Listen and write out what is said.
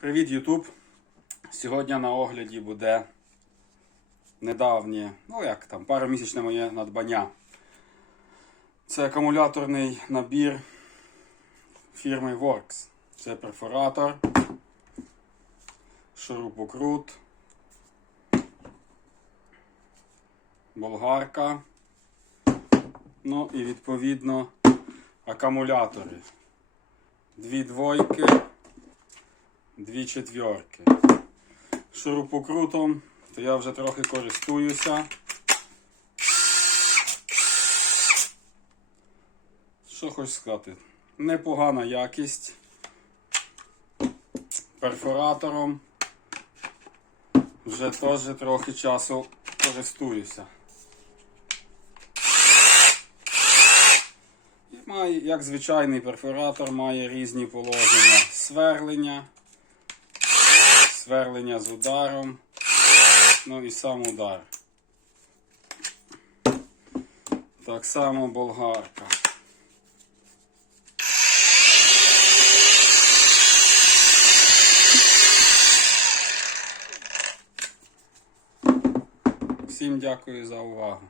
Привіт, Ютуб! Сьогодні на огляді буде недавнє, ну як там, паромісячне моє надбання. Це акумуляторний набір фірми Works. Це перфоратор, шурупокрут, болгарка, ну і відповідно акумулятори. Дві двойки дві четвірки. Шурупокрутом, то я вже трохи користуюся. Що хочу сказати? Непогана якість. Перфоратором. Вже теж трохи часу користуюся. І має, як звичайний перфоратор, має різні положення сверлення сверлення з ударом, ну і сам удар. Так само болгарка. Всім дякую за увагу.